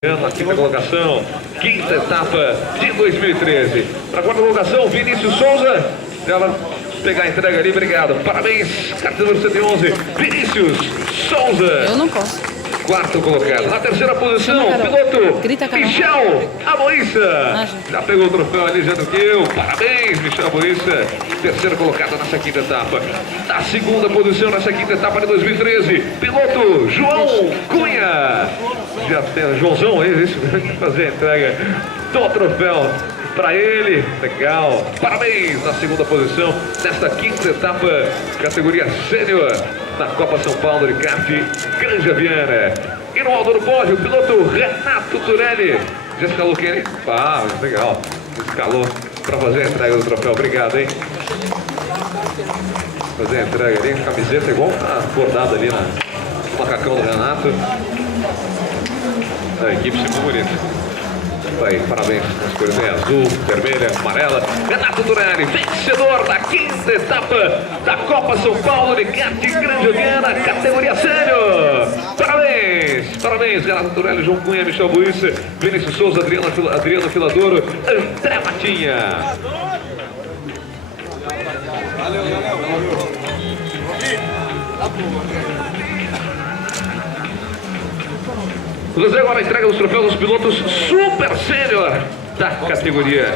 Na quinta colocação, quinta etapa de 2013. Para a quarta colocação, Vinícius Souza. Ela pegar a entrega ali, obrigado. Parabéns, carteira 111, Vinícius Souza. Eu não posso. Quarto colocado. Na terceira posição, piloto Michel Amoissa. Já pegou o troféu ali, já do que eu. Parabéns, Michel Amoissa. Terceiro colocado nessa quinta etapa. Na segunda posição, nessa quinta etapa de 2013, piloto João Cunha. Já tem Joãozão aí, isso, fazer a entrega do troféu para ele. Legal. Parabéns na segunda posição nesta quinta etapa, categoria sênior, na Copa São Paulo de kart Granja Viana. E no alto do pódio, o piloto Renato Turelli. Já escalou quem ele? Ah, legal. Escalou para fazer a entrega do troféu. Obrigado, hein? Fazer a entrega ali, camiseta igual a bordada ali no macacão do Renato. A equipe ficou bonita. Aí, parabéns. As cores em azul, vermelha, amarela. Renato Turelli, vencedor da quinta etapa da Copa São Paulo de kart Granja Viana, categoria sênior. Parabéns! Parabéns, Renato Turelli, João Cunha, Michel Buissa, Vinícius Souza, Adriano Filadoro, André Matinha. Valeu. Vamos ver agora a entrega dos troféus dos pilotos Super Sênior da categoria